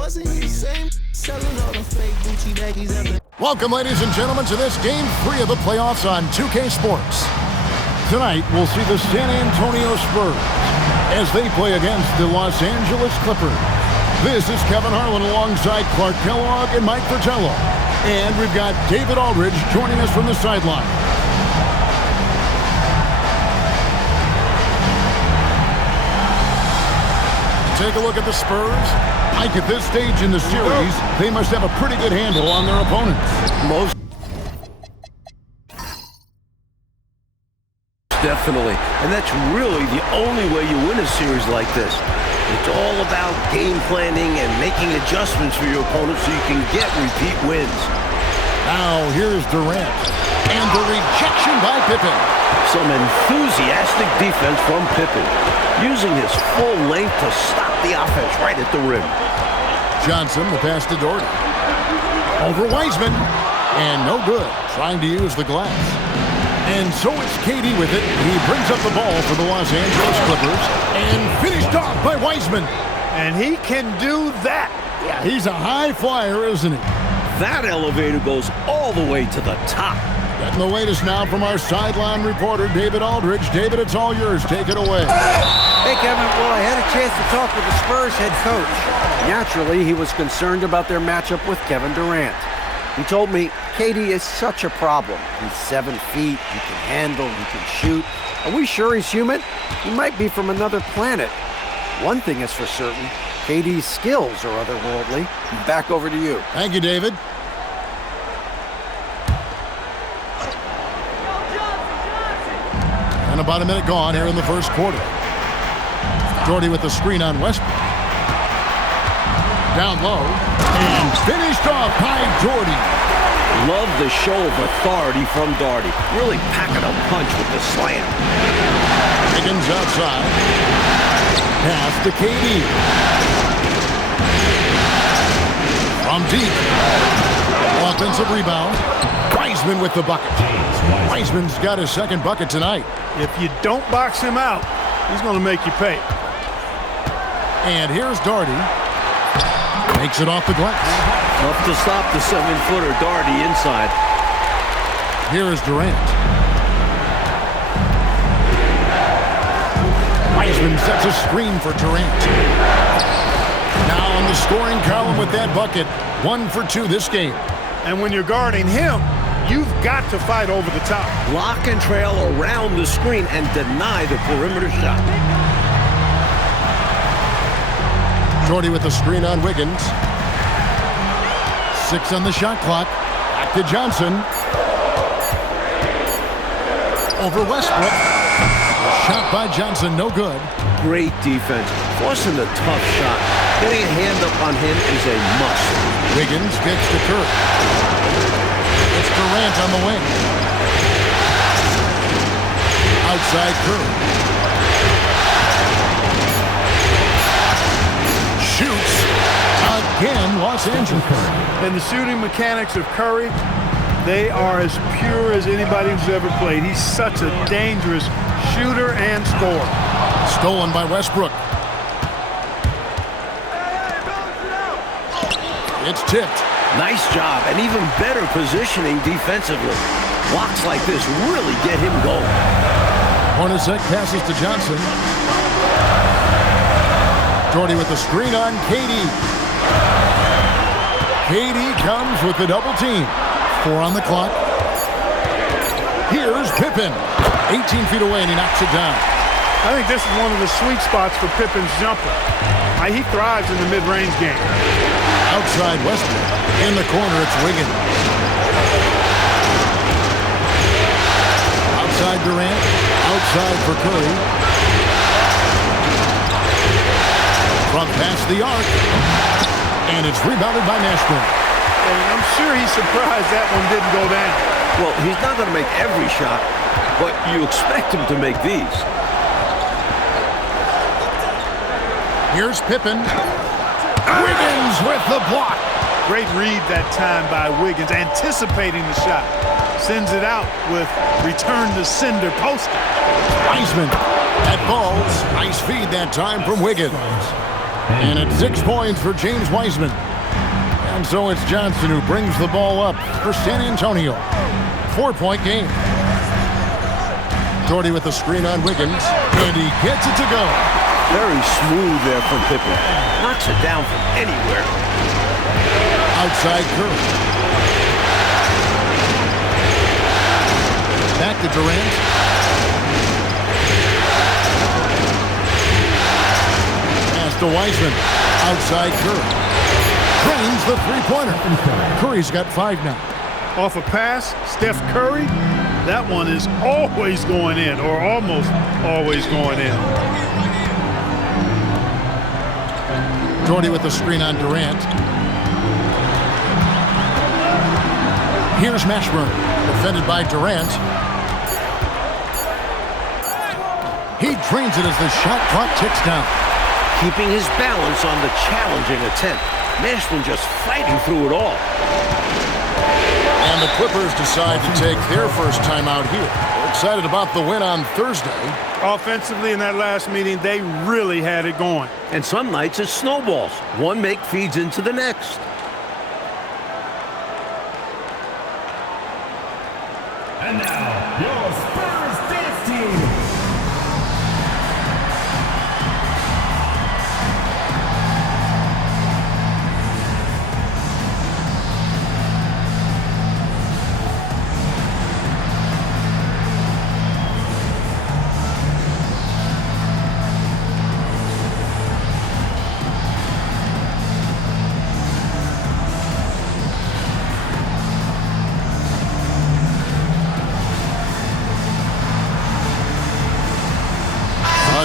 Wasn't the same selling all the fake Gucci baggies ever. Welcome, ladies and gentlemen, to this Game 3 of the playoffs on 2K Sports. Tonight, we'll see the San Antonio Spurs as they play against the Los Angeles Clippers. This is Kevin Harlan alongside Clark Kellogg and Mike Fratello. And we've got David Aldridge joining us from the sideline. Take a look at the Spurs. Mike, at this stage in the series, they must have a pretty good handle on their opponents. Most definitely. And that's really the only way you win a series like this. It's all about game planning and making adjustments for your opponent so you can get repeat wins. Now, here's Durant. And the rejection by Pippen. Some enthusiastic defense from Pippen, using his full length to stop the offense right at the rim. Johnson, the pass to Durant. Over Wiseman. And no good, trying to use the glass. And so it's KD with it. He brings up the ball for the Los Angeles Clippers. And finished off by Wiseman. And he can do that. Yeah, he's a high flyer, isn't he? That elevator goes all the way to the top. Getting the latest now from our sideline reporter, David Aldridge. David, it's all yours. Take it away. Hey, Kevin. Well, I had a chance to talk with the Spurs head coach. Naturally, he was concerned about their matchup with Kevin Durant. He told me KD is such a problem. He's 7 feet, he can handle, he can shoot. Are we sure he's human? He might be from another planet. One thing is for certain, KD's skills are otherworldly. Back over to you. Thank you, David. And about a minute gone here in the first quarter. Jordy with the screen on Westbrook. Down low. And finished off by Jordy. Love the show of authority from Darty. Really packing a punch with the slam. Higgins outside. Pass to KD. From deep. Offensive rebound. Wiseman with the bucket. Wiseman's got his second bucket tonight. If you don't box him out, he's going to make you pay. And here's Darty. Makes it off the glass. Tough to stop the 7-footer Darty inside. Here is Durant. Wiseman sets a screen for Durant. Now on the scoring column with that bucket. 1 for 2 this game. And when you're guarding him, you've got to fight over the top. Lock and trail around the screen and deny the perimeter shot. Jordy with the screen on Wiggins. 6 on the shot clock. Back to Johnson. Over Westbrook. Shot by Johnson, no good. Great defense. Forcing the tough shot. Getting a hand up on him is a must. Wiggins gets to Curry. It's Durant on the wing. Outside Curry. Shoots again, Los Angeles. And the shooting mechanics of Curry, they are as pure as anybody who's ever played. He's such a dangerous shooter and scorer. Stolen by Westbrook. It's tipped. Nice job, and even better positioning defensively. Blocks like this really get him going. Hornacek passes to Johnson. Jordy with the screen on KD. KD comes with the double team. 4 on the clock. Here's Pippen. 18 feet away, and he knocks it down. I think this is one of the sweet spots for Pippen's jumper. He thrives in the mid-range game. Outside Westbrook. In the corner, it's Wiggins. Outside Durant. Outside for Curry. From past the arc. And it's rebounded by Nashville. And I'm sure he's surprised that one didn't go down. Well, he's not going to make every shot, but you expect him to make these. Here's Pippen. Wiggins with the block. Great read that time by Wiggins, anticipating the shot. Sends it out with return to sender poster. Wiseman at balls. Nice feed that time from Wiggins. And it's 6 points for James Wiseman. And so it's Johnson who brings the ball up for San Antonio. 4-point game. Doherty with the screen on Wiggins, and he gets it to go. Very smooth there from Pippen. Knocks it down from anywhere. Outside Curry. Back to Durant. Pass to Wiseman. Outside Curry. Drains the three-pointer. Curry's got 5 now. Off a pass, Steph Curry, that one is always going in, or almost always going in. Doherty with the screen on Durant. Here's Mashburn, defended by Durant. He drains it as the shot clock ticks down. Keeping his balance on the challenging attempt. Mashburn just fighting through it all. And the Clippers decide to take their first time out here. They're excited about the win on Thursday. Offensively in that last meeting, they really had it going. And some nights it snowballs. One make feeds into the next. And now, your Spurs dance team.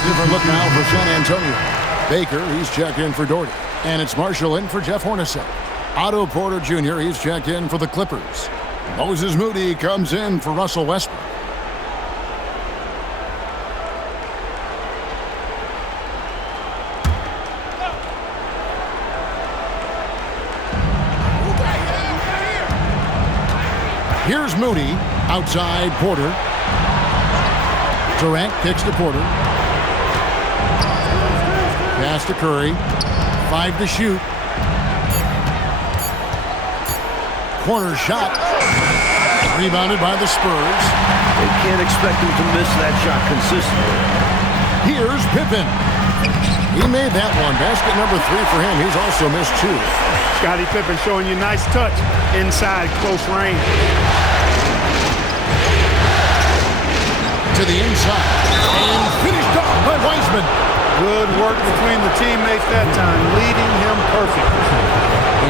Different look now for San Antonio. Baker, he's checked in for Doherty. And it's Marshall in for Jeff Hornacek. Otto Porter Jr., he's checked in for the Clippers. Moses Moody comes in for Russell Westbrook. Here's Moody, outside Porter. Durant kicks to Porter. Pass to Curry. 5 to shoot. Corner shot. Rebounded by the Spurs. They can't expect him to miss that shot consistently. Here's Pippen. He made that one. Basket number 3 for him. He's also missed 2. Scottie Pippen showing you nice touch inside close range. To the inside. And finished off by Wiseman. Good work between the teammates that time, leading him perfect.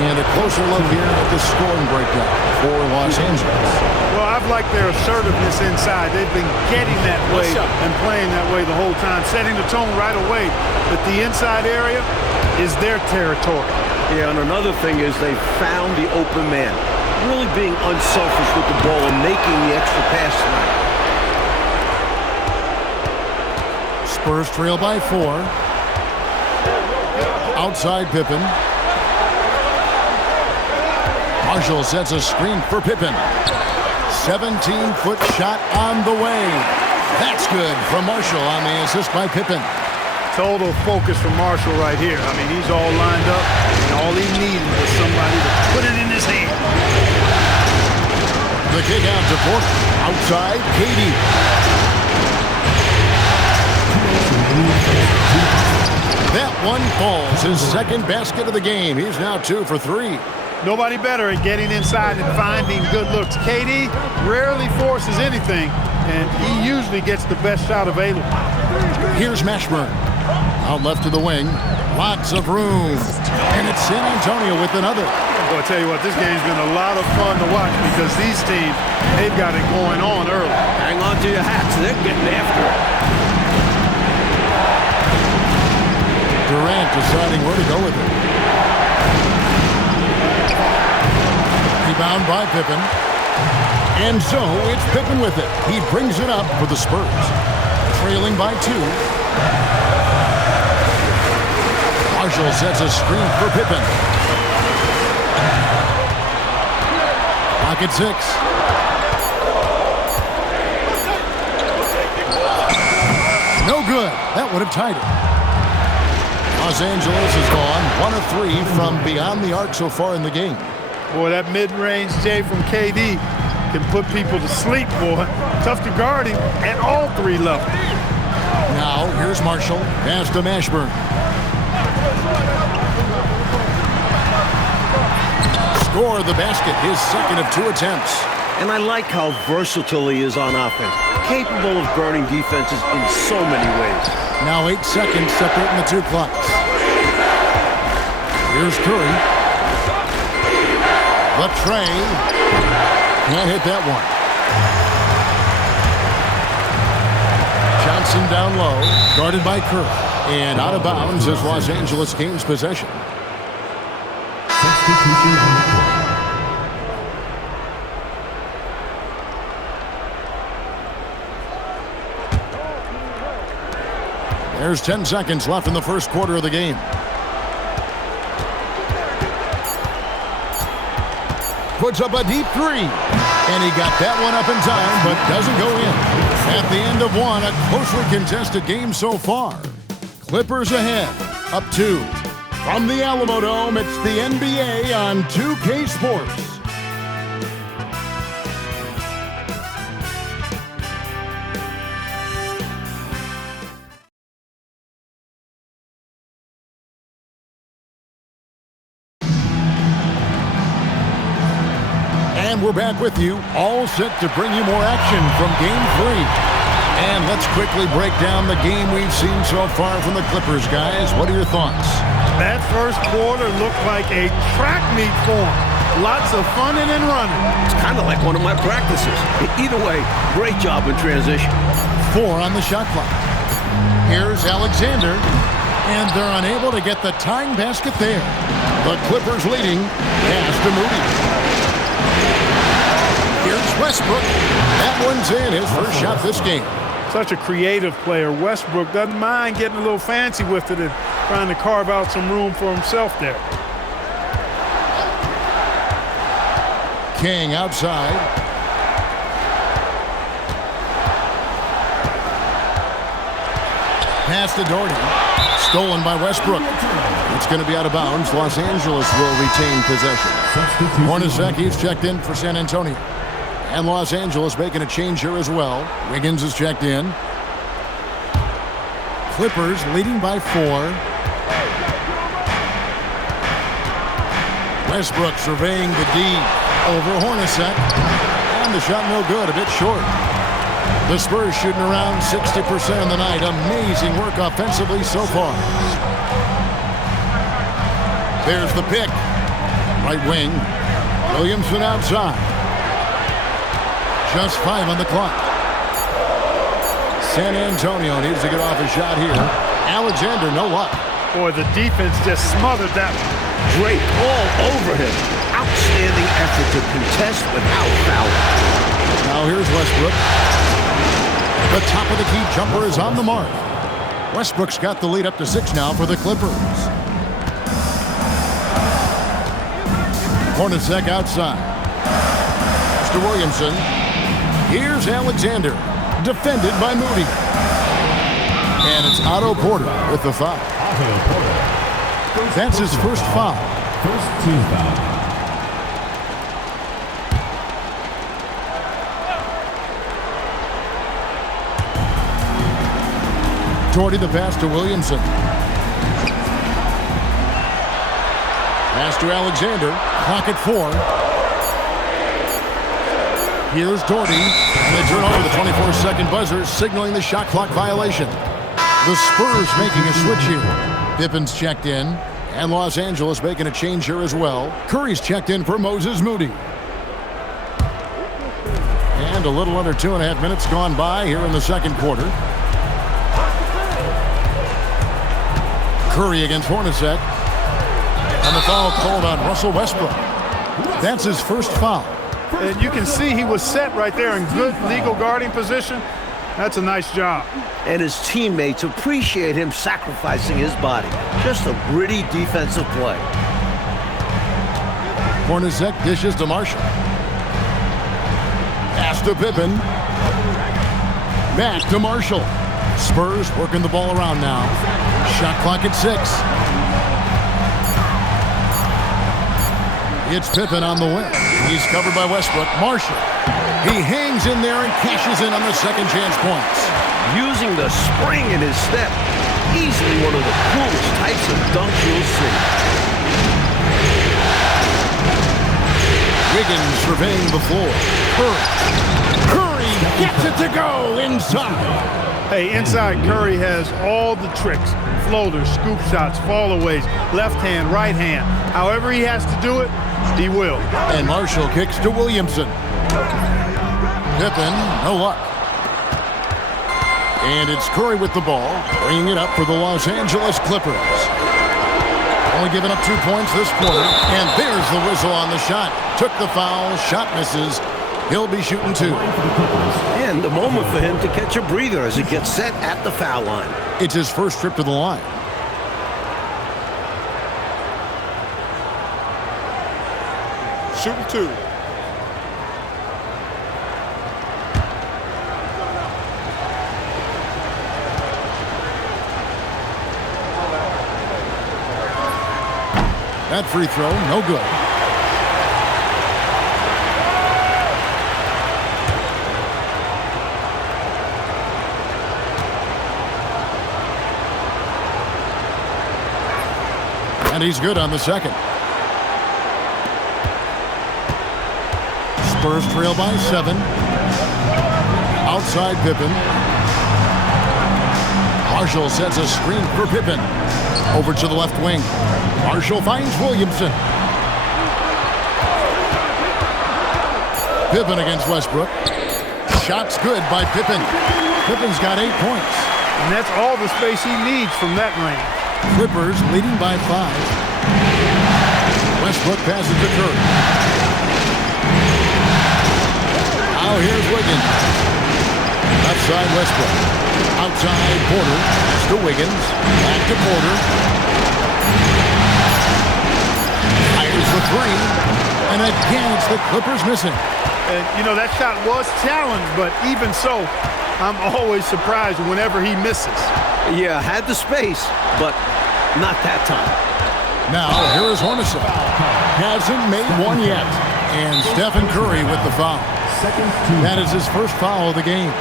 And a closer look here at the scoring breakdown for Los Angeles. Well, I've liked their assertiveness inside. They've been getting that way and playing that way the whole time, setting the tone right away. But the inside area is their territory. Yeah, and another thing is they found the open man. Really being unselfish with the ball and making the extra pass tonight. Spurs trail by 4. Outside Pippen. Marshall sets a screen for Pippen. 17-foot shot on the way. That's good from Marshall on the assist by Pippen. Total focus from Marshall right here. I mean, he's all lined up, and all he needed was somebody to put it in his hand. The kick out to Porter. Outside, KD. That one falls. His second basket of the game. He's now 2 for 3. Nobody better at getting inside and finding good looks. KD rarely forces anything, and he usually gets the best shot available. Here's Mashburn. Out left to the wing. Lots of room. And it's San Antonio with another. Well, I tell you what, this game's been a lot of fun to watch because these teams, they've got it going on early. Hang on to your hats. They're getting after it. Durant deciding where to go with it. Rebound by Pippen. And so it's Pippen with it. He brings it up for the Spurs. Trailing by 2. Marshall sets a screen for Pippen. Pocket 6. No good. That would have tied it. Los Angeles has gone 1 of 3 from beyond the arc so far in the game. Boy, that mid-range J from KD can put people to sleep, boy. Tough to guard him at all 3 levels. Now, here's Marshall. Pass to Mashburn. Score the basket, his second of 2 attempts. And I like how versatile he is on offense. Capable of burning defenses in so many ways. Now 8 seconds separating the 2 clocks. Here's Curry. The tray. Can't hit that one. Johnson down low, guarded by Curry. And out of bounds as Los Angeles gains possession. Substitution on the court. There's 10 seconds left in the first quarter of the game. Puts up a deep 3. And he got that one up in time, but doesn't go in. At the end of 1, a closely contested game so far. Clippers ahead, up 2. From the Alamo Dome, it's the NBA on 2K Sports. And we're back with you, all set to bring you more action from Game 3. And let's quickly break down the game we've seen so far from the Clippers, guys. What are your thoughts? That first quarter looked like a track meet for him. Lots of funning and running. It's kind of like one of my practices. Either way, great job in transition. 4 on the shot clock. Here's Alexander. And they're unable to get the tying basket there. The Clippers leading. Pass to Moody. Here's Westbrook. That one's in, his first shot this game. Such a creative player. Westbrook doesn't mind getting a little fancy with it and trying to carve out some room for himself there. King outside. Pass to Doherty. Stolen by Westbrook. It's going to be out of bounds. Los Angeles will retain possession. Hornacek, he's checked in for San Antonio. And Los Angeles making a change here as well. Wiggins is checked in. Clippers leading by 4. Westbrook surveying the D over Hornacek. And the shot no good, a bit short. The Spurs shooting around 60% of the night. Amazing work offensively so far. There's the pick. Right wing. Williamson outside. Just 5 on the clock. San Antonio needs to get off a shot here. Alexander, no luck. Boy, the defense just smothered that one. Great all over him. Outstanding effort to contest without fouling. Now here's Westbrook. The top of the key jumper is on the mark. Westbrook's got the lead up to 6 now for the Clippers. Hornacek outside. Mr. Williamson. Here's Alexander, defended by Moody. And it's Otto Porter with the foul. Otto Porter. That's his first foul. First team foul. Doherty the pass to Williamson. Pass to Alexander. Clock at 4. Here's Doherty, and they turn over the 24-second buzzer, signaling the shot clock violation. The Spurs making a switch here. Pippen's checked in, and Los Angeles making a change here as well. Curry's checked in for Moses Moody. And a little under 2.5 minutes gone by here in the second quarter. Curry against Hornacek. And the foul called on Russell Westbrook. That's his first foul. And you can see he was set right there in good legal guarding position. That's a nice job. And his teammates appreciate him sacrificing his body. Just a gritty defensive play. Hornacek dishes to Marshall. Pass to Pippen. Back to Marshall. Spurs working the ball around now. Shot clock at 6. It's Pippen on the wing. He's covered by Westbrook. Marshall. He hangs in there and cashes in on the second chance points. Using the spring in his step. Easily one of the coolest types of dunks you'll see. Wiggins surveying the floor. Curry gets it to go inside. Hey, inside Curry has all the tricks. Floaters, scoop shots, fallaways, left hand, right hand. However he has to do it, he will. And Marshall kicks to Williamson. Pippen, no luck. And it's Curry with the ball, bringing it up for the Los Angeles Clippers. Only giving up 2 points this quarter. And there's the whistle on the shot. Took the foul, shot misses. He'll be shooting 2. And the moment for him to catch a breather as he gets set at the foul line. It's his first trip to the line. Shooting 2. That free throw, no good. And he's good on the second. Spurs trail by 7. Outside Pippen. Marshall sets a screen for Pippen. Over to the left wing. Marshall finds Williamson. Pippen against Westbrook. Shot's good by Pippen. Pippen's got 8 points. And that's all the space he needs from that range. Clippers leading by 5. Westbrook passes to Curry. Now here's Wiggins. Left side Westbrook. Outside Porter. Pass to Wiggins. Back to Porter. Fires the 3. And again, it's the Clippers missing. And, you know, that shot was challenged, but even so, I'm always surprised whenever he misses. Yeah, had the space, but not that time. Now, here is Hornacek. Hasn't made one yet. And Stephen Curry with the foul. That is his first foul of the game.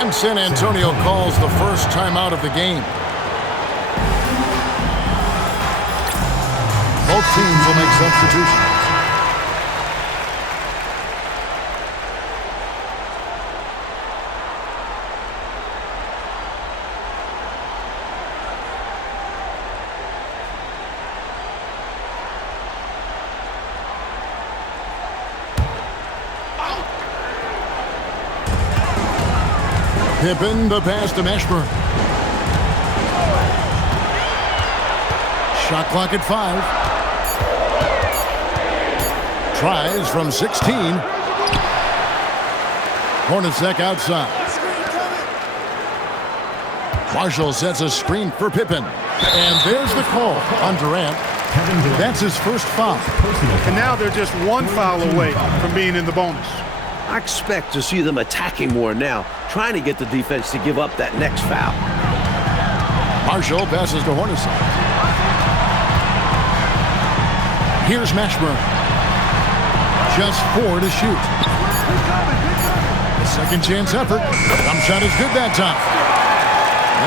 And San Antonio calls the first timeout of the game. Both teams will make substitutions. Pippen, the pass to Mashburn. Shot clock at 5. Tries from 16. Hornacek outside. Marshall sets a screen for Pippen. And there's the call on Durant. That's his first foul. And now they're just 1 foul away from being in the bonus. I expect to see them attacking more now, trying to get the defense to give up that next foul. Marshall passes to Hornacek. Here's Mashburn. Just 4 to shoot. The second chance effort. Jump shot is good that time.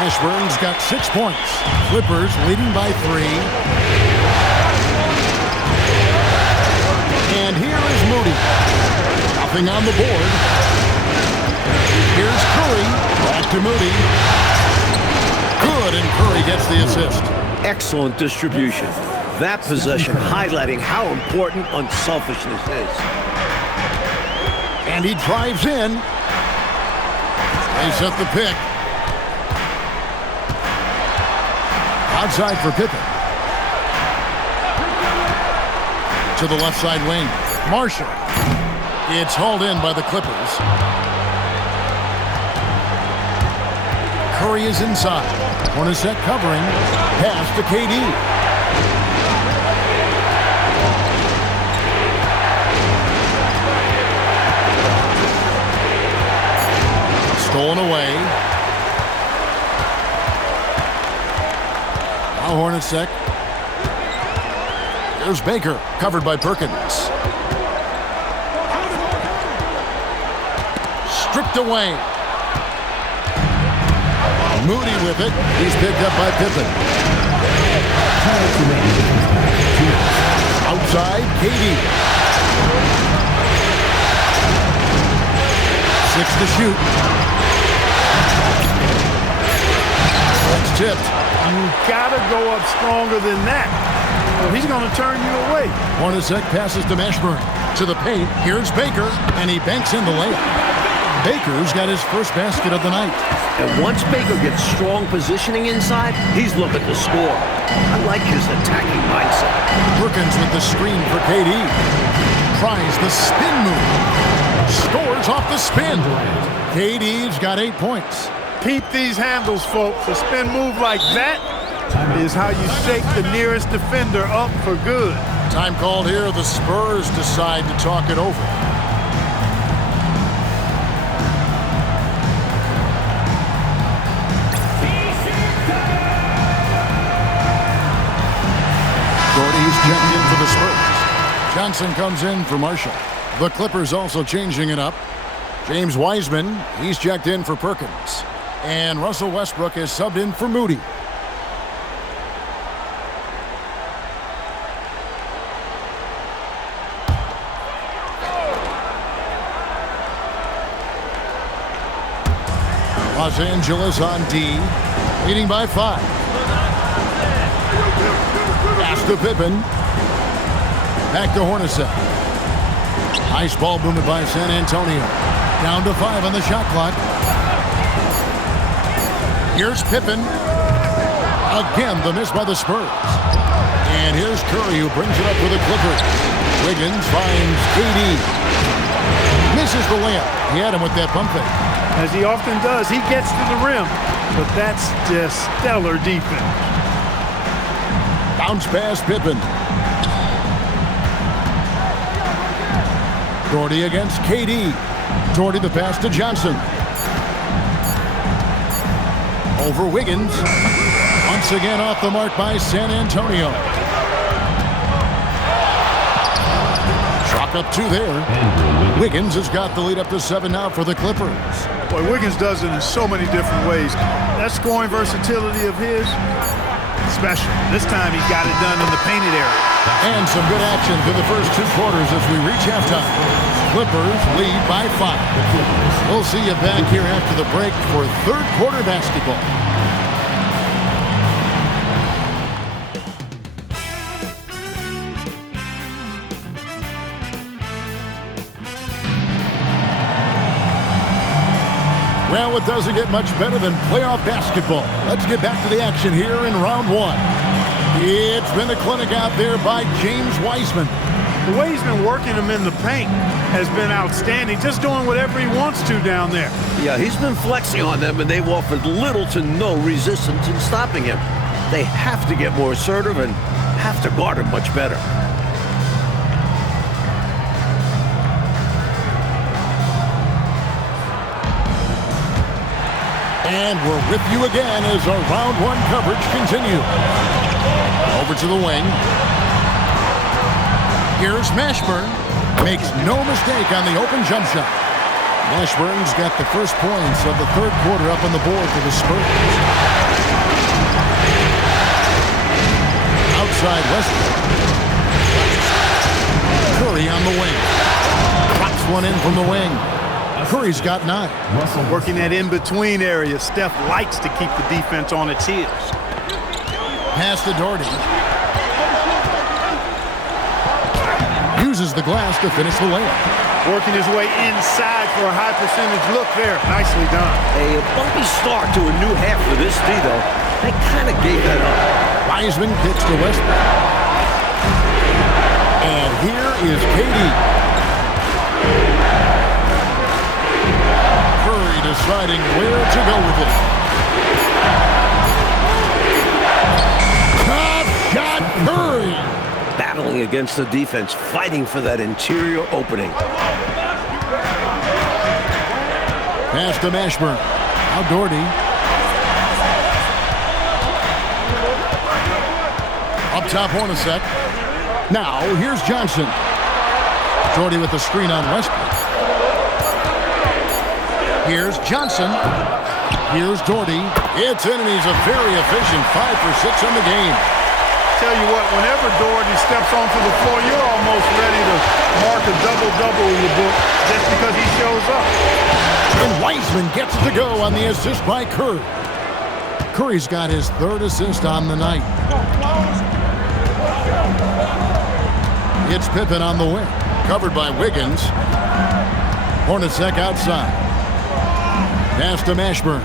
Mashburn's got 6 points. Clippers leading by 3. And here is Moody. Nothing on the board. Here's Curry. Back to Moody. Good, and Curry gets the assist. Excellent distribution. That possession highlighting how important unselfishness is. And he drives in. They set the pick. Outside for Pippen. To the left side wing. Marshall. It's hauled in by the Clippers. Curry is inside. Hornacek covering. Pass to KD. Stolen away. Hornacek. Here's Baker, covered by Perkins. Stripped away. Moody with it. He's picked up by Pippen. Outside, KD. 6 to shoot. That's tipped. You gotta go up stronger than that, or he's gonna turn you away. Hornacek passes to Mashburn. To the paint. Here's Baker, and he banks in the layup. Baker's got his first basket of the night. And once Baker gets strong positioning inside, he's looking to score. I like his attacking mindset. Perkins with the screen for KD. Tries the spin move. Scores off the spin. KD's got 8 points. Peep these handles, folks. A spin move like that is how you shake the nearest defender up for good. Time called here. The Spurs decide to talk it over. Gordy's checked in for the Spurs. Johnson comes in for Marshall. The Clippers also changing it up. James Wiseman, he's checked in for Perkins. And Russell Westbrook is subbed in for Moody. Los Angeles on D, leading by 5. Pass to Pippen. Back to Hornacek. Nice ball movement by San Antonio. Down to 5 on the shot clock. Here's Pippen. Again, the miss by the Spurs. And here's Curry, who brings it up for the Clippers. Wiggins finds KD. Misses the layup. He had him with that pump fake. As he often does, he gets to the rim, but that's just stellar defense. Bounce pass, Pippen. Doherty against KD. Doherty the pass to Johnson. Over Wiggins. Once again off the mark by San Antonio. Chalk up 2 there. Wiggins has got the lead up to 7 now for the Clippers. Boy, Wiggins does it in so many different ways. That scoring versatility of his, special. This time he got it done in the painted area. And some good action through the first 2 quarters as we reach halftime. Clippers lead by 5. We'll see you back here after the break for third quarter basketball. Well, it doesn't get much better than playoff basketball. Let's get back to the action here in round 1. It's been a clinic out there by James Wiseman. The way he's been working them in the paint has been outstanding, just doing whatever he wants to down there. Yeah, he's been flexing on them, and they've offered little to no resistance in stopping him. They have to get more assertive and have to guard him much better. And we're with you again as our round 1 coverage continues. Over to the wing. Here's Mashburn. Makes no mistake on the open jump shot. Mashburn's got the first points of the third quarter up on the board for the Spurs. Outside Westbrook. Curry on the wing. Drops one in from the wing. Curry's got 9. Working that in-between area. Steph likes to keep the defense on its heels. Pass to Doherty. Uses the glass to finish the layup. Working his way inside for a high percentage look there. Nicely done. A bumpy start to a new half for this D, though. They kind of gave that up. Wiseman kicks to Westbrook. And here is KD. Curry deciding where to go with it. Top shot, Curry. Battling against the defense, fighting for that interior opening. Pass to Mashburn. Now Doherty. Up top, Hornacek. Now, here's Johnson. Doherty with the screen on Westbrook. Here's Johnson. Here's Doherty. It's in, and he's a very efficient 5 for 6 on the game. Tell you what, whenever Doherty steps onto the floor, you're almost ready to mark a double-double in the book just because he shows up. And Wiseman gets it to go on the assist by Curry. Curry's got his 3rd assist on the night. It's Pippen on the wing. Covered by Wiggins. Hornacek outside. Pass to Mashburn.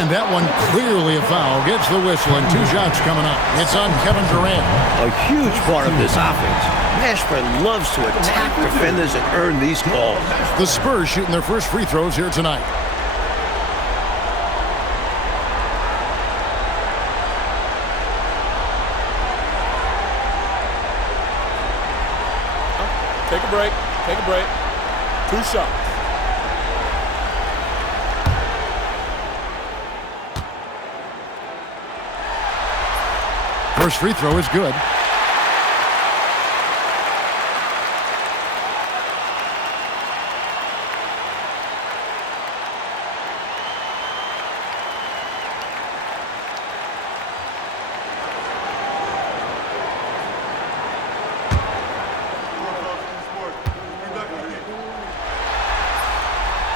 And that one clearly a foul. Gets the whistle and 2 shots coming up. It's on Kevin Durant. A huge part of this offense. Mashburn loves to attack defenders and earn these calls. The Spurs shooting their first free throws here tonight. Take a break. Take a break. 2 shots. First free throw is good.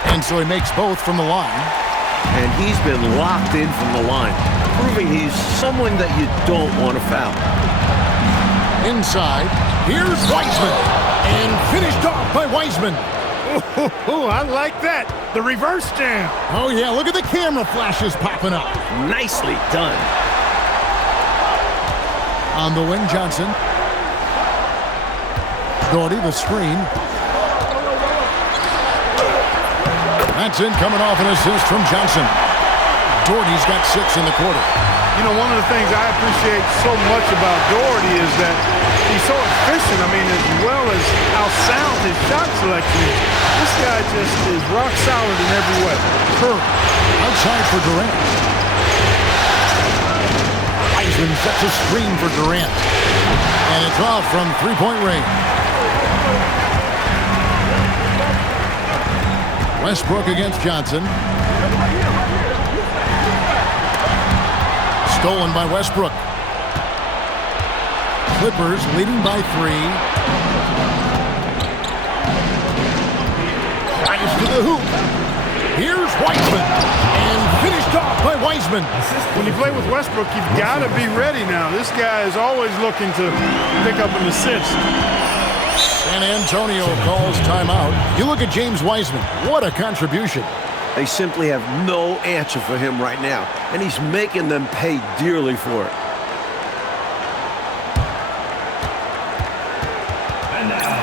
And so he makes both from the line. And he's been locked in from the line, proving he's someone that you don't want to foul. Inside, here's Wiseman. And finished off by Wiseman. Oh, I like that. The reverse jam. Oh, yeah, look at the camera flashes popping up. Nicely done. On the wing, Johnson. Doherty, the screen. That's in, coming off an assist from Johnson. Doherty's got 6 in the quarter. You know, one of the things I appreciate so much about Doherty is that he's so efficient. I mean, as well as how sound his shot selection is. This guy just is rock solid in every way. Curry outside for Durant. Wiseman sets a screen for Durant. And it's off from 3-point range. Westbrook against Johnson. Stolen by Westbrook. Clippers leading by 3. Fires to the hoop. Here's Wiseman. And finished off by Wiseman. When you play with Westbrook, you've got to be ready now. This guy is always looking to pick up an assist. San Antonio calls timeout. You look at James Wiseman. What a contribution. They simply have no answer for him right now, and he's making them pay dearly for it. And now,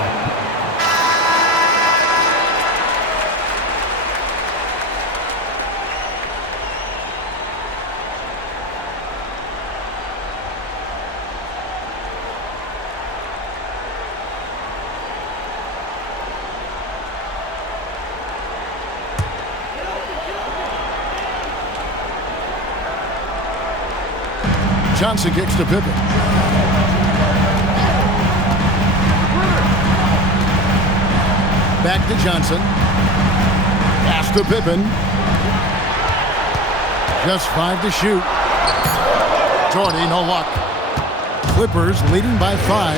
Johnson kicks to Pippen. Back to Johnson. Pass to Pippen. Just 5 to shoot. Doherty, no luck. Clippers leading by 5.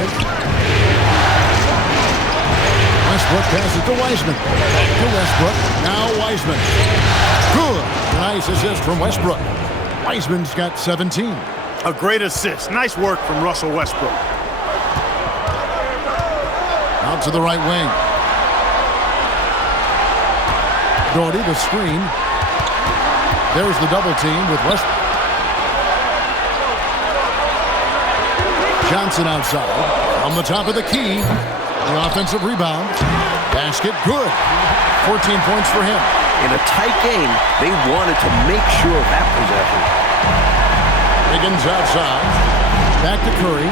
Westbrook passes to Wiseman. Back to Westbrook. Now Wiseman. Good. Nice assist from Westbrook. Wiseman's got 17. A great assist. Nice work from Russell Westbrook. Out to the right wing. Doherty, the screen. There's the double team with Westbrook. Johnson outside. On the top of the key. The offensive rebound. Basket, good. 14 points for him. In a tight game, they wanted to make sure of that possession. Wiggins outside. Back to Curry.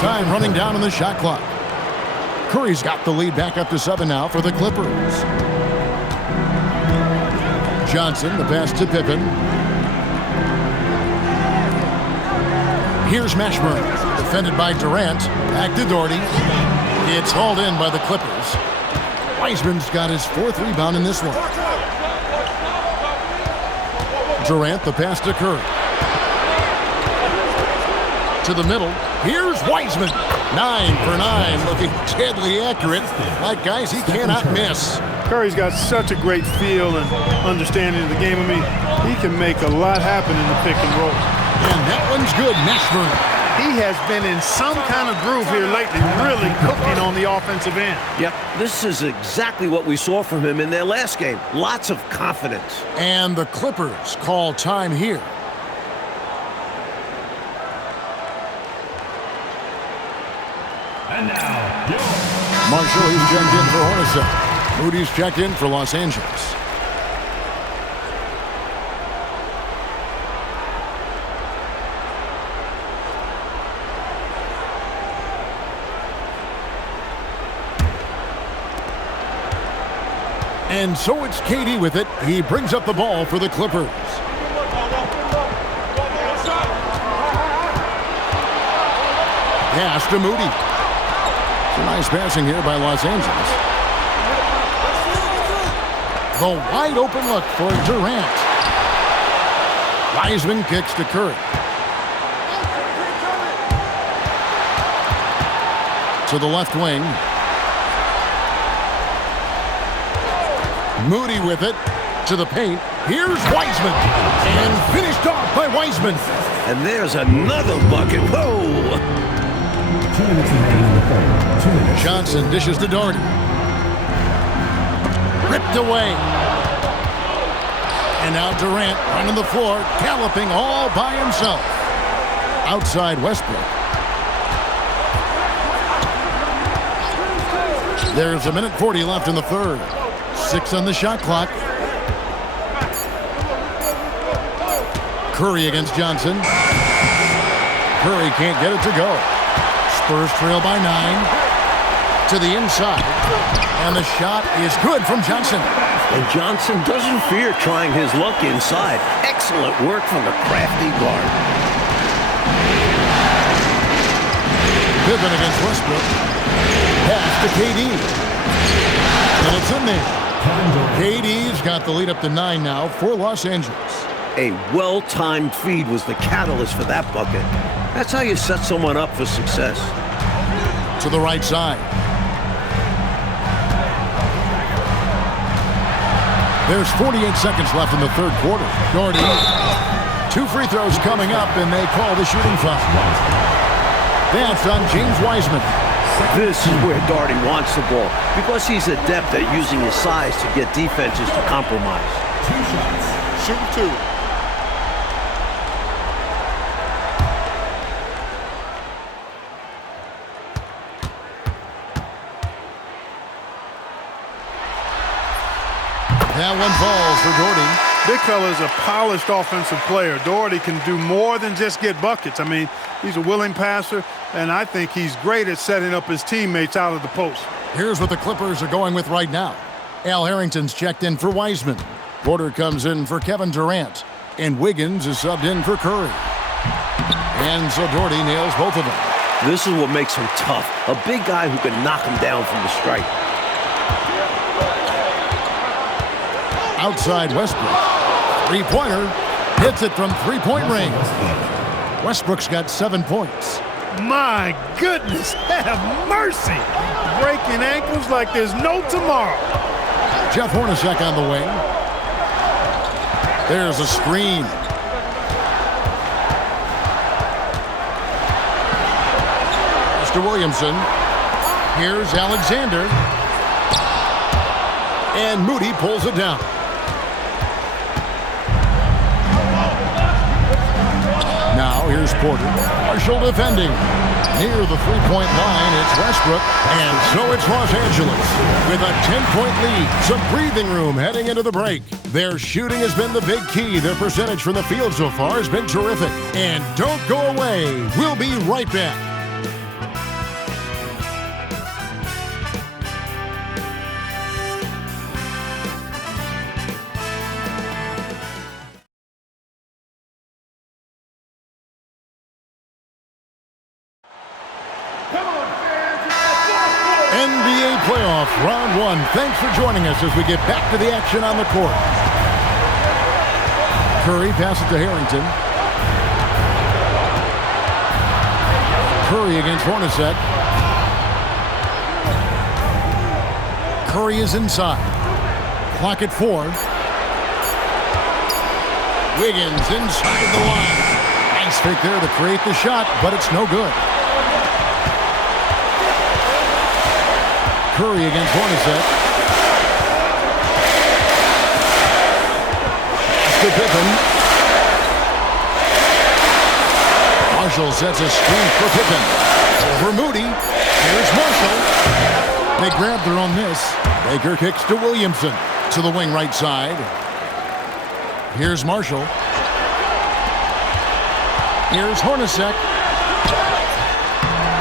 Time running down on the shot clock. Curry's got the lead back up to 7 now for the Clippers. Johnson, the pass to Pippen. Here's Mashburn, defended by Durant. Back to Doherty. It's hauled in by the Clippers. Wiseman's got his 4th rebound in this one. Durant, the pass to Curry. To the middle. Here's Wiseman. 9 for 9, looking deadly accurate. Like guys he cannot miss. Curry's got such a great feel and understanding of the game. I mean, he can make a lot happen in the pick and roll. And that one's good, Mashburn. He has been in some kind of groove here lately, really cooking on the offensive end. Yep, this is exactly what we saw from him in their last game. Lots of confidence. And the Clippers call time here. And now, Marshall, he's checked in for Hornacek. Moody's checked in for Los Angeles. And so it's KD with it. He brings up the ball for the Clippers. Pass to Moody. Some nice passing here by Los Angeles. The wide open look for Durant. Wiseman kicks to Curry. To the left wing. Moody with it to the paint. Here's Wiseman. And finished off by Wiseman. And there's another bucket. Whoa! 2 minutes remaining in the third. 2 minutes. Johnson dishes to Doherty. Ripped away. And now Durant running the floor, galloping all by himself. Outside Westbrook. There's 1:40 left in the third. 6 on the shot clock. Curry against Johnson. Curry can't get it to go. Spurs trail by 9. To the inside. And the shot is good from Johnson. And Johnson doesn't fear trying his luck inside. Excellent work from the crafty guard. Pippen against Westbrook. Pass to KD. And it's in there. KD's got the lead up to 9 now for Los Angeles. A well-timed feed was the catalyst for that bucket. That's how you set someone up for success. To the right side. There's 48 seconds left in the third quarter. Doherty. 2 free throws coming up, and they call the shooting foul. That's on James Wiseman. This is where Doherty wants the ball because he's adept at using his size to get defenses to compromise. 2 shots. Shoot 2. That one falls for Doherty. Big fella is a polished offensive player. Doherty can do more than just get buckets. I mean, he's a willing passer, and I think he's great at setting up his teammates out of the post. Here's what the Clippers are going with right now. Al Harrington's checked in for Wiseman. Porter comes in for Kevin Durant. And Wiggins is subbed in for Curry. And so Doherty nails both of them. This is what makes him tough. A big guy who can knock him down from the stripe. Outside Westbrook. Three-pointer. Hits it from three-point range. Westbrook's got 7 points. My goodness, have mercy. Breaking ankles like there's no tomorrow. Jeff Hornacek on the wing. There's a screen. Mr. Williamson. Here's Alexander. And Moody pulls it down. Now here's Porter. Marshall defending. Near the three-point line, it's Westbrook. And so it's Los Angeles with a 10-point lead. Some breathing room heading into the break. Their shooting has been the big key. Their percentage from the field so far has been terrific. And don't go away. We'll be right back. NBA playoff round one. Thanks for joining us as we get back to the action on the court. Curry passes to Harrington. Curry against Hornacek. Curry is inside. Clock at 4. Wiggins inside the line. Nice fake there to create the shot, but it's no good. Curry against Hornacek. To Pippen. Marshall sets a screen for Pippen. Over Moody. Here's Marshall. They grab their own miss. Baker kicks to Williamson. To the wing right side. Here's Marshall. Here's Hornacek.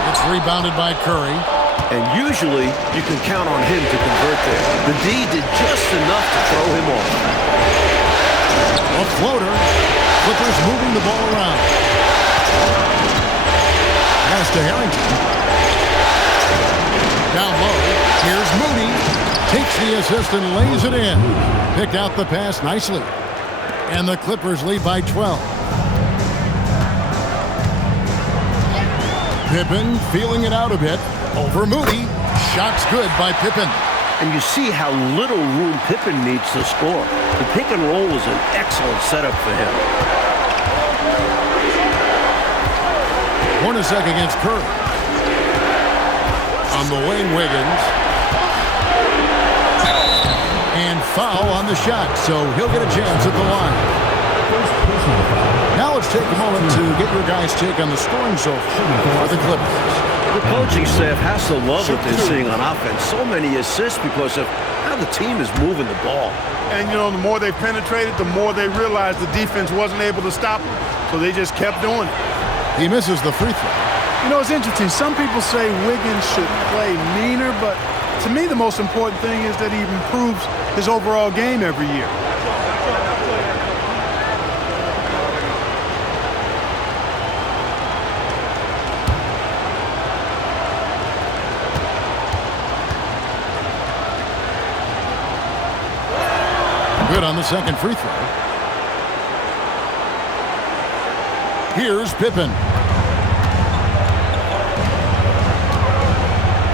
It's rebounded by Curry. And usually, you can count on him to convert there. The D did just enough to throw him off. A floater. Clippers moving the ball around. Pass to Harrington. Down low. Here's Moody. Takes the assist and lays it in. Picked out the pass nicely. And the Clippers lead by 12. Pippen feeling it out a bit. Over Moody. Shot's good by Pippen. And you see how little room Pippen needs to score. The pick and roll was an excellent setup for him. Hornacek against Curry. On the wing, Wiggins. And foul on the shot, so he'll get a chance at the line. Now let's take a moment to get your guys' take on the scoring so far for the Clippers. The coaching staff has to love what they're seeing on offense. So many assists because of how the team is moving the ball. And, you know, the more they penetrated, the more they realized the defense wasn't able to stop them. So they just kept doing it. He misses the free throw. You know, it's interesting. Some people say Wiggins should play meaner, but to me the most important thing is that he improves his overall game every year. Good on the second free throw. Here's Pippen.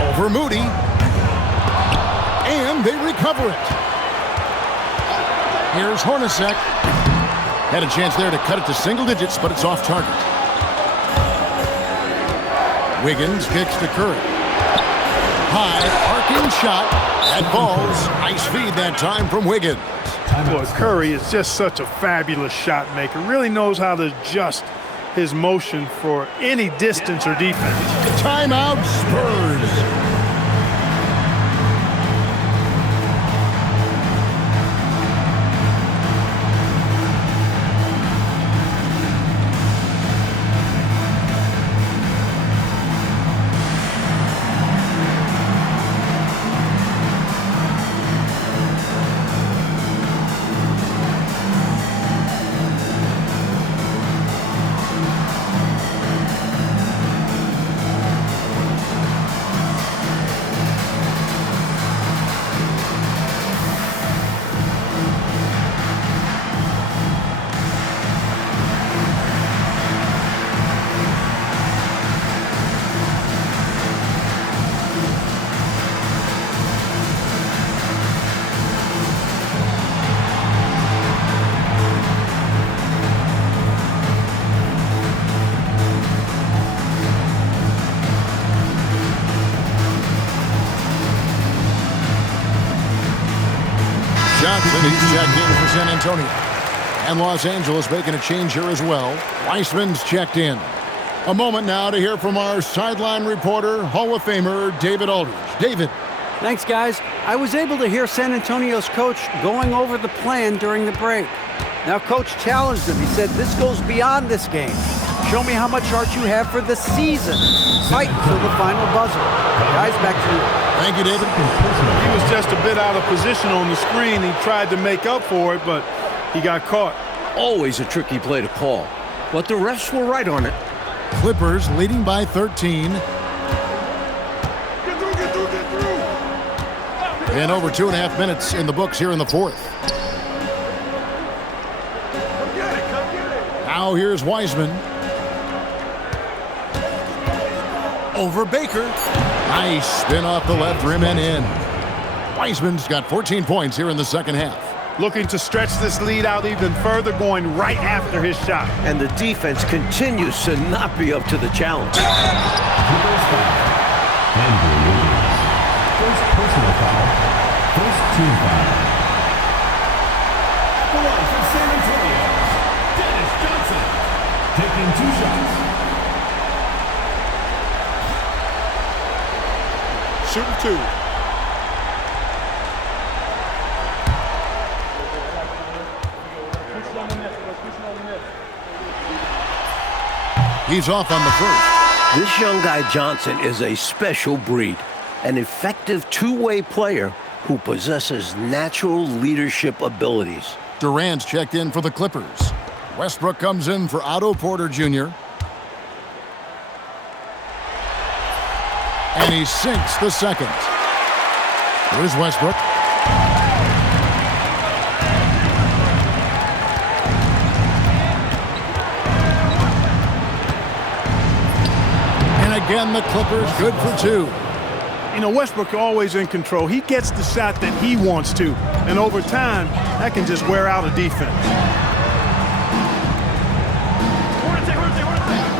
Over Moody. And they recover it. Here's Hornacek. Had a chance there to cut it to single digits, but it's off target. Wiggins kicks to Curry. High, arcing shot. That falls. Nice feed that time from Wiggins. Boy, Curry is just such a fabulous shot maker. Really knows how to adjust his motion for any distance or defense. Timeout, Spurs. He's checked in for San Antonio. And Los Angeles making a change here as well. Weissman's checked in. A moment now to hear from our sideline reporter, Hall of Famer David Aldridge. David. Thanks, guys. I was able to hear San Antonio's coach going over the plan during the break. Now, Coach challenged him. He said, this goes beyond this game. Show me how much heart you have for the season. Fight until the final buzzer. Guys, back to you. Thank you, David. He was just a bit out of position on the screen. He tried to make up for it, but he got caught. Always a tricky play to call, but the refs were right on it. Clippers leading by 13. And over 2.5 minutes in the books here in the fourth. Now here's Wiseman. Over Baker. Nice spin off the left rim and in. Wiseman's got 14 points here in the second half. Looking to stretch this lead out even further, going right after his shot. And the defense continues to not be up to the challenge. First personal foul. First team foul. The one for San Antonio, Dennis Johnson, taking 2 shots. Shooting 2. He's off on the first. This young guy Johnson is a special breed, an effective two-way player who possesses natural leadership abilities. Durant's checked in for the Clippers. Westbrook comes in for Otto Porter Jr. And he sinks the second. Here's Westbrook. Again, the Clippers good for 2. You know, Westbrook always in control. He gets the shot that he wants to. And over time, that can just wear out a defense.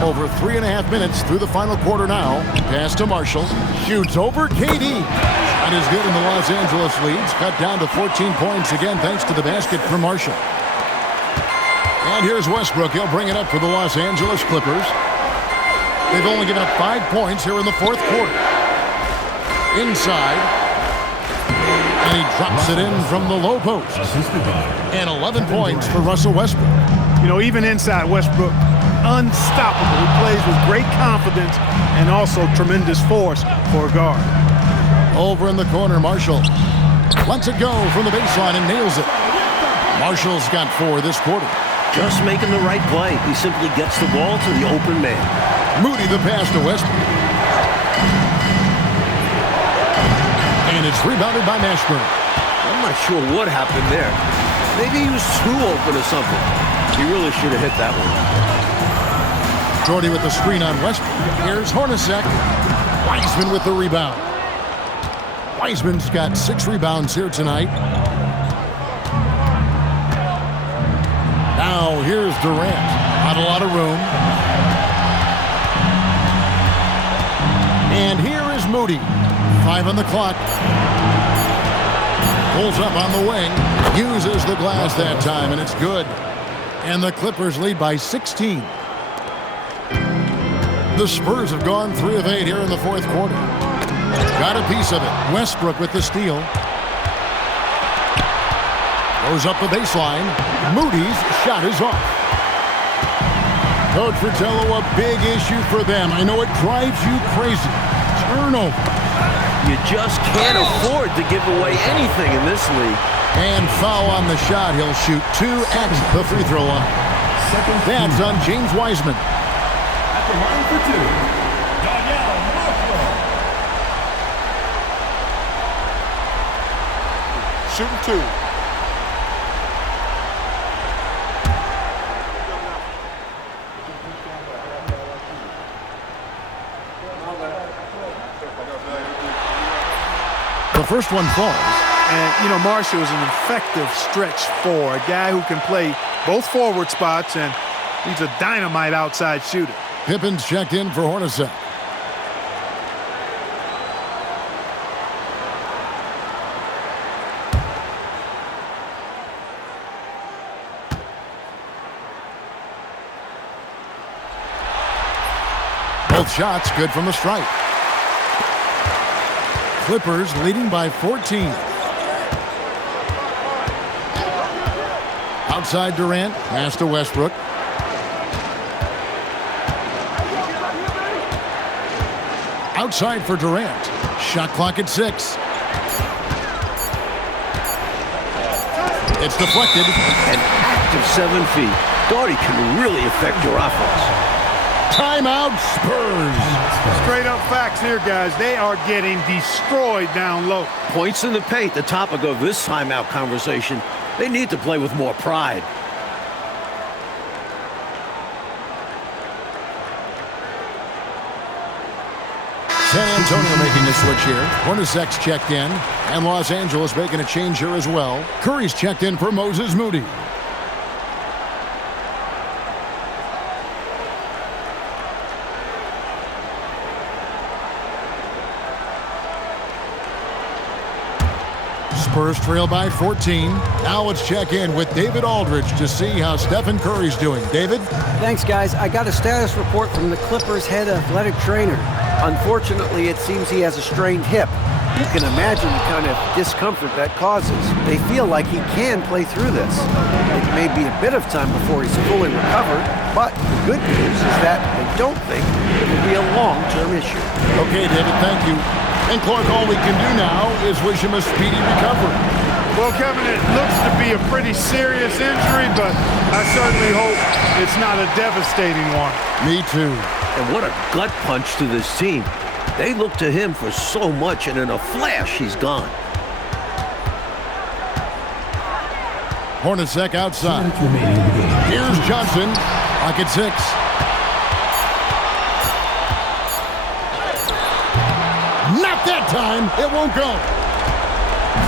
Over 3.5 minutes through the final quarter now. Pass to Marshall. Shoots over KD. Shot is good, and the Los Angeles leads cut down to 14 points again thanks to the basket from Marshall. And here's Westbrook. He'll bring it up for the Los Angeles Clippers. They've only given up 5 points here in the fourth quarter. Inside. And he drops it in from the low post. And 11 points for Russell Westbrook. You know, even inside, Westbrook, unstoppable. He plays with great confidence and also tremendous force for a guard. Over in the corner, Marshall lets it go from the baseline and nails it. Marshall's got 4 this quarter. Just making the right play. He simply gets the ball to the open man. Moody the pass to Westbrook. And it's rebounded by Mashburn. I'm not sure what happened there. Maybe he was too open or something. He really should have hit that one. Jordy with the screen on Westbrook. Here's Hornacek. Wiseman with the rebound. Wiseman's got 6 rebounds here tonight. Now here's Durant. Not a lot of room. And here is Moody. 5 on the clock. Pulls up on the wing. Uses the glass that time, and it's good. And the Clippers lead by 16. The Spurs have gone 3 of 8 here in the fourth quarter. Got a piece of it. Westbrook with the steal. Goes up the baseline. Moody's shot is off. Coach Fratello, a big issue for them. I know it drives you crazy. Turnover. You just can't afford to give away anything in this league. And foul on the shot. He'll shoot 2 at the free throw line. That's on James Wiseman. At the line for 2, Danielle Marshall. Shooting 2. The first one falls. And, you know, Marshall is an effective stretch 4, a guy who can play both forward spots, and he's a dynamite outside shooter. Pippen's checked in for Hornacek. Both shots good from the stripe. Clippers leading by 14. Outside Durant, pass to Westbrook. Outside for Durant. Shot clock at 6. It's deflected. An active 7 feet. Doherty can really affect your offense. Timeout, Spurs. Straight up facts here, guys. They are getting destroyed down low. Points in the paint, the topic of this timeout conversation. They need to play with more pride. San Antonio making a switch here. Hornacek's checked in. And Los Angeles making a change here as well. Curry's checked in for Moses Moody. Spurs trail by 14. Now let's check in with David Aldridge to see how Stephen Curry's doing. David? Thanks, guys. I got a status report from the Clippers' head athletic trainer. Unfortunately, it seems he has a strained hip. You can imagine the kind of discomfort that causes. They feel like he can play through this. It may be a bit of time before he's fully recovered, but the good news is that they don't think it will be a long-term issue. Okay, David, thank you. And Clark, all we can do now is wish him a speedy recovery. Well, Kevin, it looks to be a pretty serious injury, but I certainly hope it's not a devastating one. Me too. And what a gut punch to this team. They look to him for so much, and in a flash, he's gone. Hornacek outside. Here's Johnson. Pocket 6. Not that time. It won't go.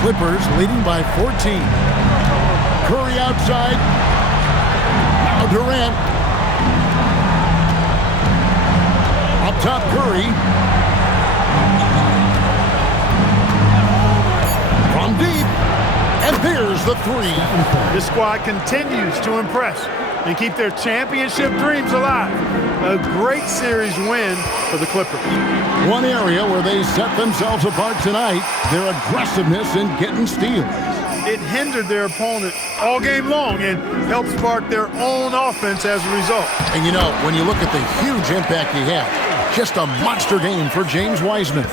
Clippers leading by 14. Curry outside. Now Durant. Up top, Curry. From deep. And there's the 3. This squad continues to impress and keep their championship dreams alive. A great series win for the Clippers. One area where they set themselves apart tonight, their aggressiveness in getting steals. It hindered their opponent all game long and helped spark their own offense as a result. And you know, when you look at the huge impact he had, just a monster game for James Wiseman.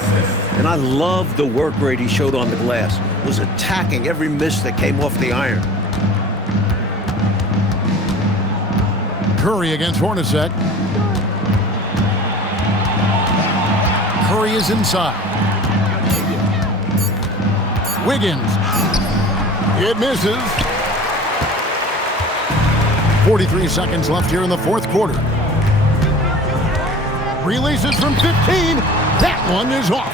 And I love the work rate he showed on the glass. Was attacking every miss that came off the iron. Curry against Hornacek. Curry is inside. Wiggins. It misses. 43 seconds left here in the fourth quarter. Releases from 15. That one is off.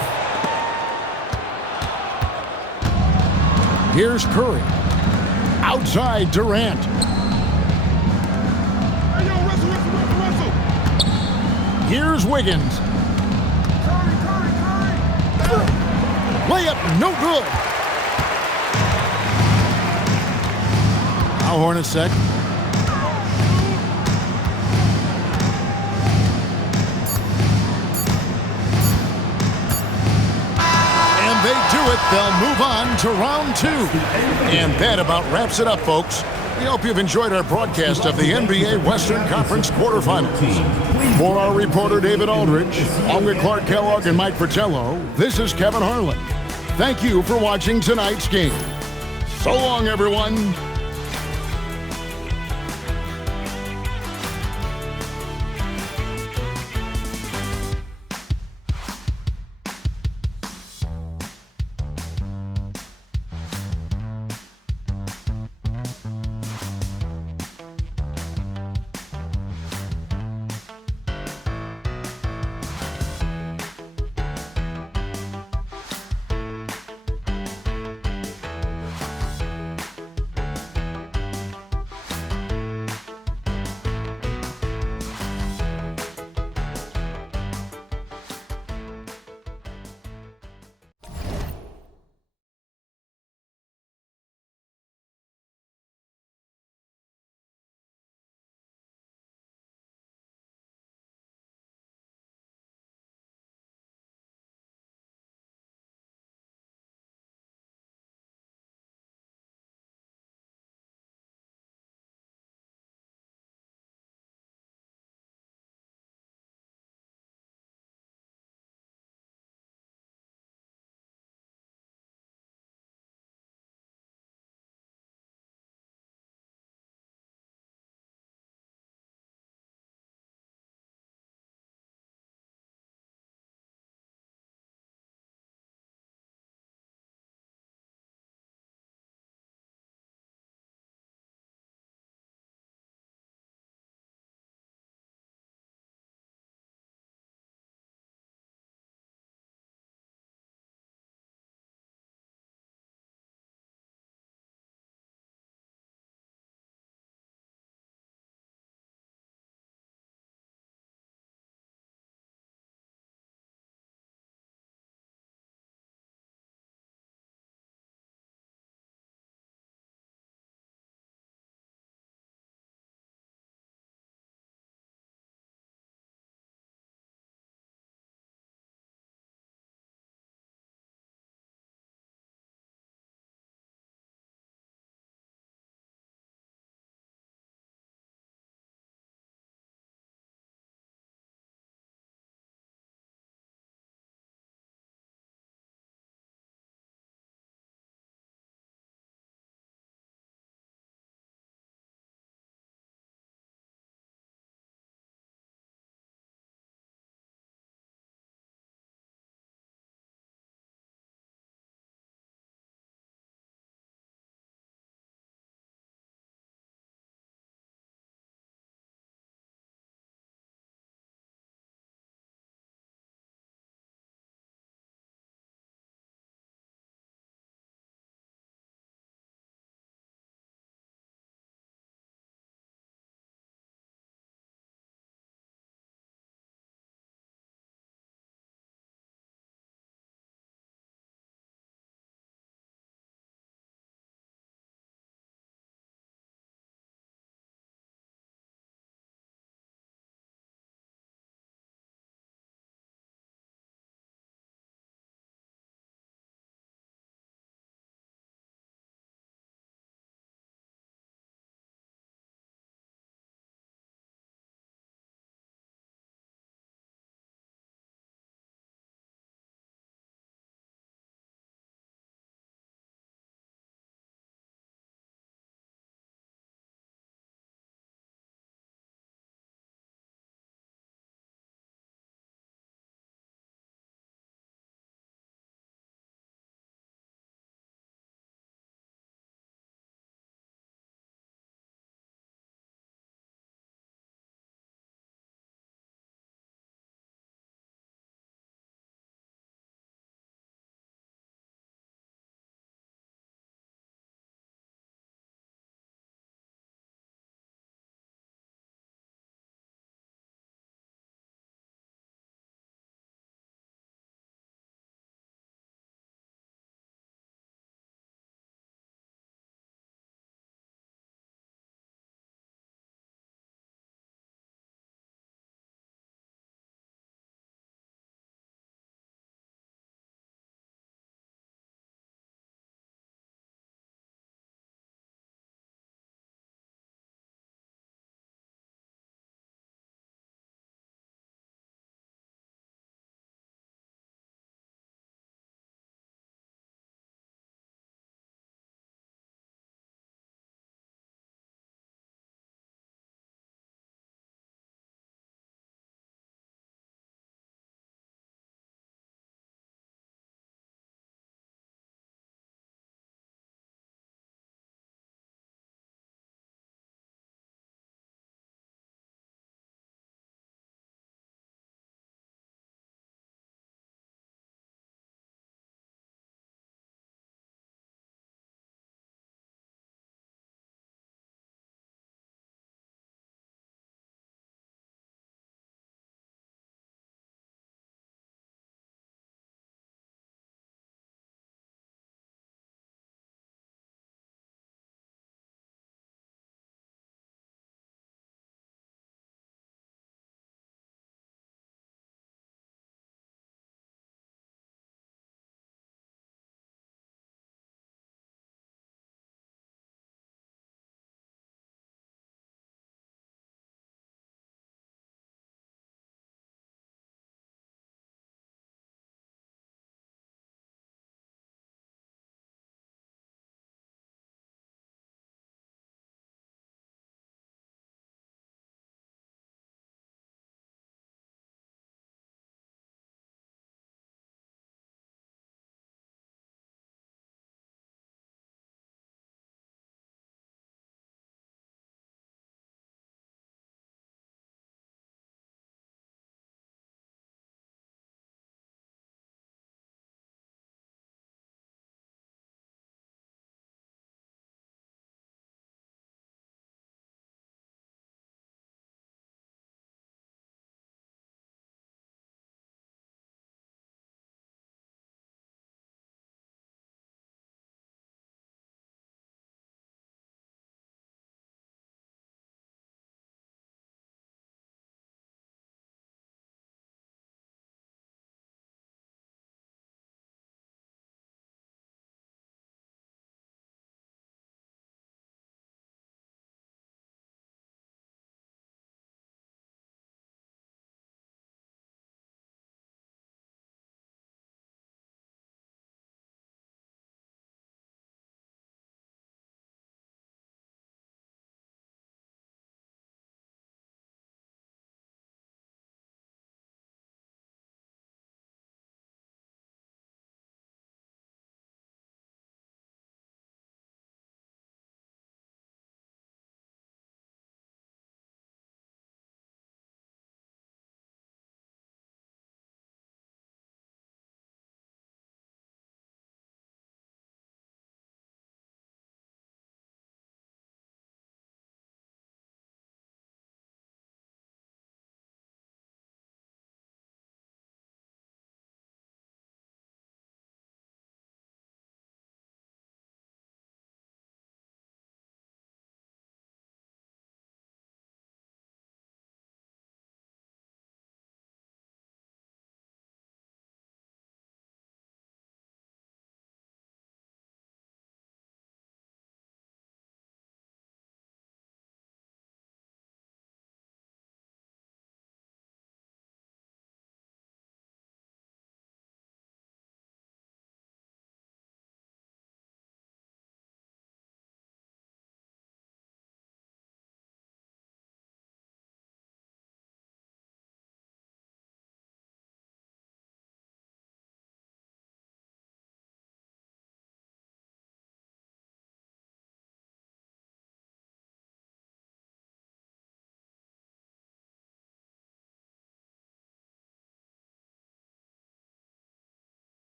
Here's Curry. Outside Durant. Here's Wiggins. Layup, no good. Now Hornacek. And they do it. They'll move on to round 2. And that about wraps it up, folks. We hope you've enjoyed our broadcast of the NBA Western Conference quarterfinals. For our reporter, David Aldridge, along with Clark Kellogg and Mike Fratello, this is Kevin Harlan. Thank you for watching tonight's game. So long, everyone.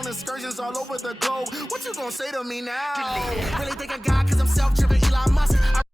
on excursions all over the globe. What you gonna say to me now? Really think I got, cause I'm self-driven Elon Musk.